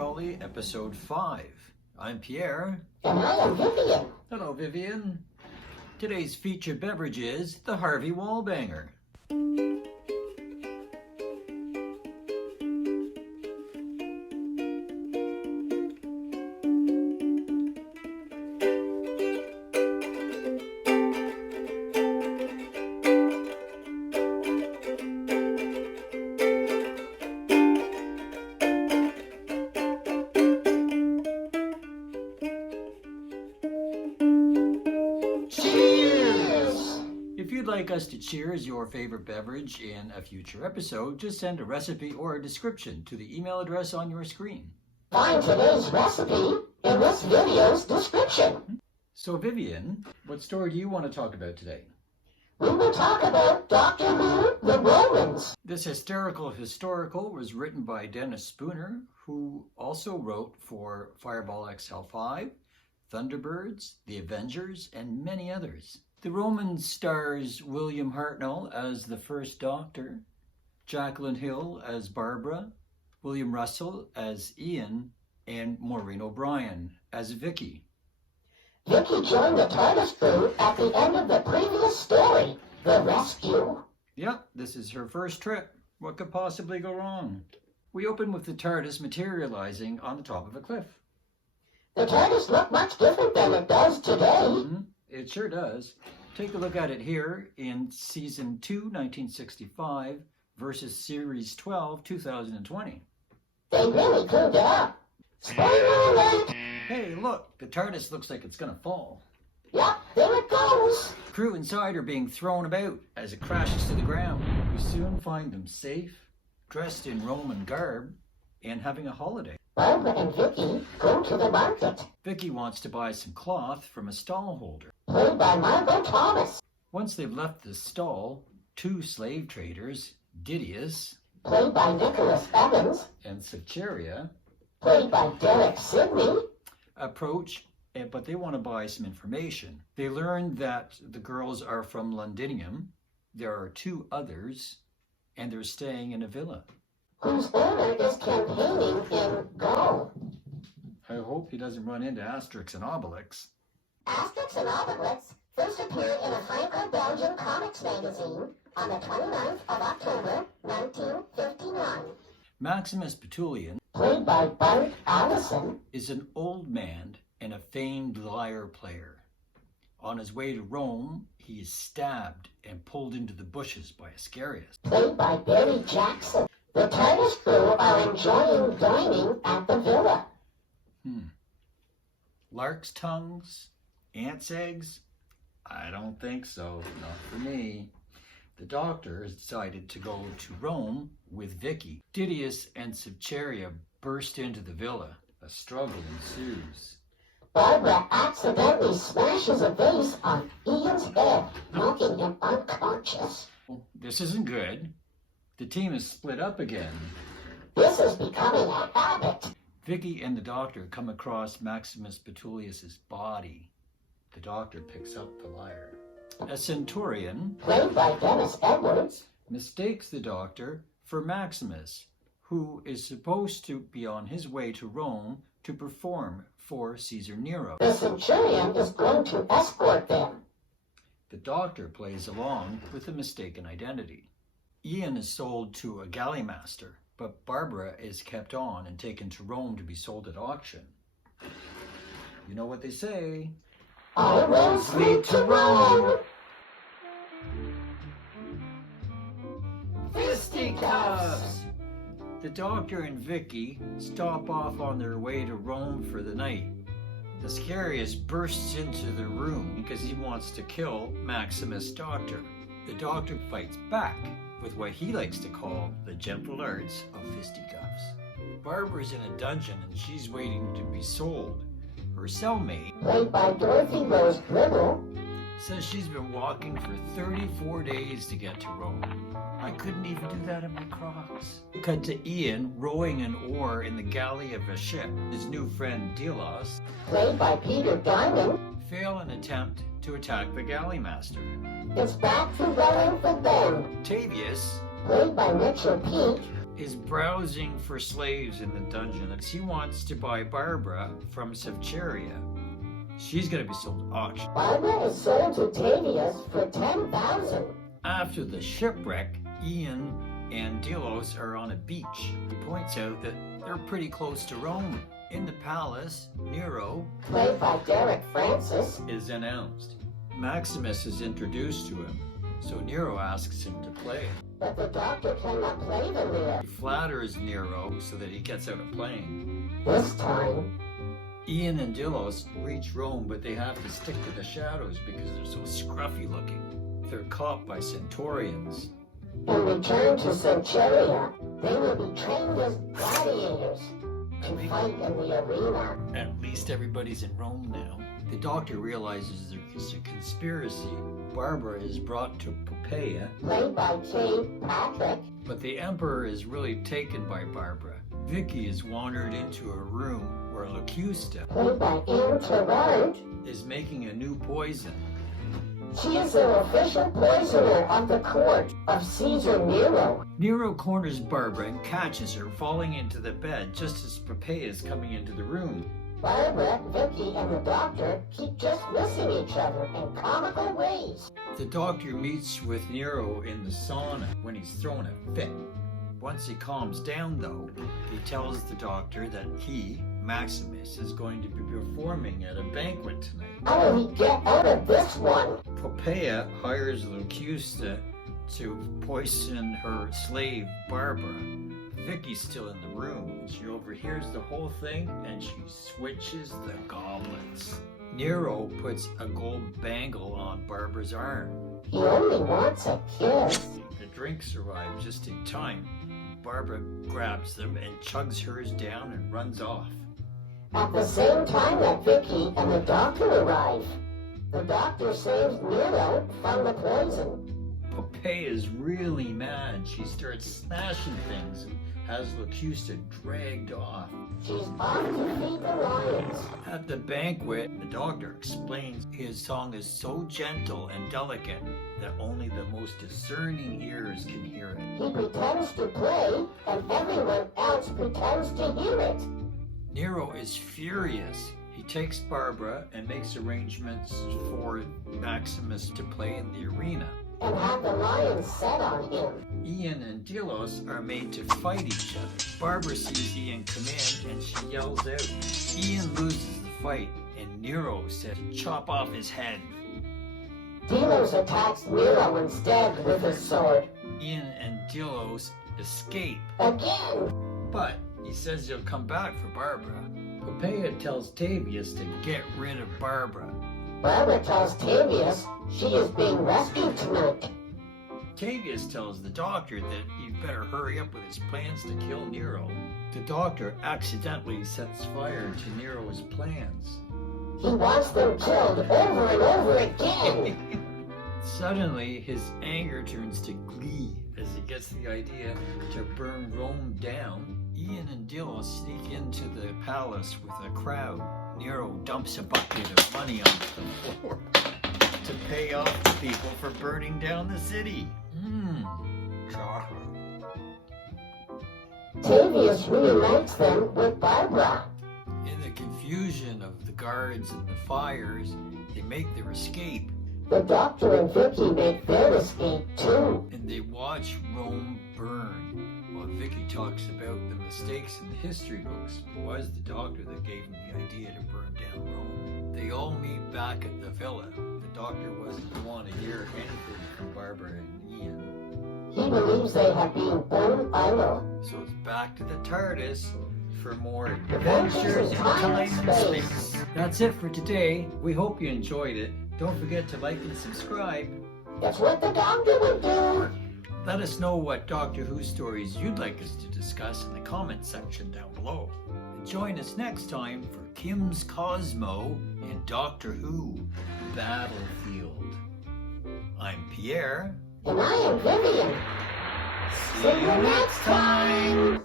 Trolley, Episode 5. I'm Pierre. And I am Vivian. Hello, Vivian. Today's featured beverage is the Harvey Wallbanger. If you'd like us to cheers your favorite beverage in a future episode, just send a recipe or a description to the email address on your screen. Find today's recipe in this video's description. So Vivian, what story do you want to talk about today? We will talk about Dr. Who, the Romans. This historical was written by Dennis Spooner, who also wrote for Fireball XL5, Thunderbirds, The Avengers, and many others. The Roman stars William Hartnell as the first Doctor, Jacqueline Hill as Barbara, William Russell as Ian, and Maureen O'Brien as Vicky. Vicky joined the TARDIS crew at the end of the previous story, The Rescue. Yep, this is her first trip. What could possibly go wrong? We open with the TARDIS materializing on the top of a cliff. The TARDIS looked much different than it does today. It sure does. Take a look at it here in Season 2, 1965 versus Series 12, 2020. They really cleaned it up. Spoiler alert! Hey, look, the TARDIS looks like it's gonna fall. Yep, there it goes. Crew inside are being thrown about as it crashes to the ground. We soon find them safe, dressed in Roman garb, and having a holiday. Barbara and Vicky go to the market. Vicky wants to buy some cloth from a stall holder. Played by Margot Thomas. Once they've left the stall, two slave traders, Didius, Played by Nicholas Evans. and Sipcheria, Played by Derek Sidney. approach, but they want to buy some information. They learn that the girls are from Londinium. There are two others, and they're staying in a villa. Whose owner is campaigning in Go. I hope he doesn't run into Asterix and Obelix. Asterix and Obelix first appeared in a Franco-Belgian comics magazine on the 29th of October, 1959. Maximus Petulian Played by Bart Allison. is an old man and a famed lyre player. On his way to Rome, he is stabbed and pulled into the bushes by Ascarius. Played by Barry Jackson. The TARDIS crew are enjoying dining at the villa. Lark's tongues? Ants' eggs? I don't think so. Not for me. The Doctor has decided to go to Rome with Vicky. Didius and Sipcheria burst into the villa. A struggle ensues. Barbara accidentally smashes a vase on Ian's head, knocking him unconscious. This isn't good. The team is split up again. This is becoming a habit. Vicky and the Doctor come across Maximus Petulius's body. The Doctor picks up the lyre. A centurion, Played by Dennis Edwards. mistakes the Doctor for Maximus, who is supposed to be on his way to Rome to perform for Caesar Nero. The centurion is going to escort them. The Doctor plays along with the mistaken identity. Ian is sold to a galley master, but Barbara is kept on and taken to Rome to be sold at auction. You know what they say. All roads lead to Rome. Fisticuffs! The Doctor and Vicky stop off on their way to Rome for the night. Ascarius bursts into the room because he wants to kill Maximus' Doctor. The Doctor fights back with what he likes to call the gentle arts of fisticuffs. Barbara's in a dungeon and she's waiting to be sold. Her cellmate, Played by Dorothy Rose Gribble. says she's been walking for 34 days to get to Rome. I couldn't even do that in my Crocs. Cut to Ian rowing an oar in the galley of a ship. His new friend Delos Played by Peter Diamond. fail an attempt to attack the galley master. It's back to rowing for them. Tavius Played by Mitchell Peake. is browsing for slaves in the dungeon. He wants to buy Barbara from Sevcheria. She's going to be sold at auction. Barbara is sold to Tavius for 10,000. After the shipwreck, Ian and Delos are on a beach. He points out that they're pretty close to Rome. In the palace, Nero, Played by Derek Francis, is announced. Maximus is introduced to him, so Nero asks him to play. but the doctor cannot play the lyre. He flatters Nero so that he gets out of playing. This time, Ian and Delos reach Rome, but they have to stick to the shadows because they're so scruffy looking. They're caught by centurions. in return to Sevcheria, they will be trained as gladiators to fight in the arena. At least everybody's in Rome now. The doctor realizes there's a conspiracy. Barbara is brought to Poppaea, Played by Kate Patrick, but the emperor is really taken by Barbara. Vicky is wandered into a room where Locusta played by Anne Clerard. is making a new poison. She is the official poisoner of the court of Caesar Nero. Nero corners Barbara and catches her falling into the bed just as Poppaea is coming into the room. Barbara, Vicky, and the doctor keep just missing each other in comical ways. The doctor meets with Nero in the sauna when he's throwing a fit. Once he calms down, though, he tells the doctor that he, Maximus, is going to be performing at a banquet tonight. How will he get out of this one? Poppaea hires Locusta to poison her slave, Barbara. Vicky's still in the room. She overhears the whole thing and she switches the goblets. Nero puts a gold bangle on Barbara's arm. He only wants a kiss. The drinks arrive just in time. Barbara grabs them and chugs hers down and runs off. At the same time that Vicky and the doctor arrive, the doctor saves Nero from the poison. Poppaea is really mad. She starts smashing things and has Locusta dragged off. She's off to feed the lions. At the banquet, the doctor explains his song is so gentle and delicate that only the most discerning ears can hear it. He pretends to play, and everyone else pretends to hear it. Nero is furious. He takes Barbara and makes arrangements for Maximus to play in the arena. And have the lions set on him. Ian and Delos are made to fight each other. Barbara sees Ian come in and she yells out. Ian loses the fight and Nero says to chop off his head. Delos attacks Nero instead with his sword. Ian and Delos escape, Again! but he says he'll come back for Barbara. Poppaea tells Tavius to get rid of Barbara. Barbara tells Tavius she is being rescued tonight. Tavius tells the doctor that he better hurry up with his plans to kill Nero. The doctor accidentally sets fire to Nero's plans. He wants them killed over and over again. Suddenly, his anger turns to glee as he gets the idea to burn Rome down. Ian and Delos sneak into the palace with a crowd. Nero dumps a bucket of money on the floor to pay off the people for burning down the city. Chocolate. Tavius reunites them with Barbara. In the confusion of the guards and the fires, they make their escape, The doctor and Vicky make their escape too. and they watch Rome burn. While Vicky talks about the mistakes in the history books, it was the doctor that gave him the idea to burn down Rome. They all meet back at the villa. The doctor wasn't the one to hear anything from Barbara and Ian. He believes they have been burned idle. So it's back to the TARDIS for more adventures in time and space. That's it for today. We hope you enjoyed it. Don't forget to like and subscribe. That's what the doctor would do. Let us know what Doctor Who stories you'd like us to discuss in the comment section down below. And join us next time for Kim's Cosmo and Doctor Who Battlefield. I'm Pierre. And I am Vivian. See you next time!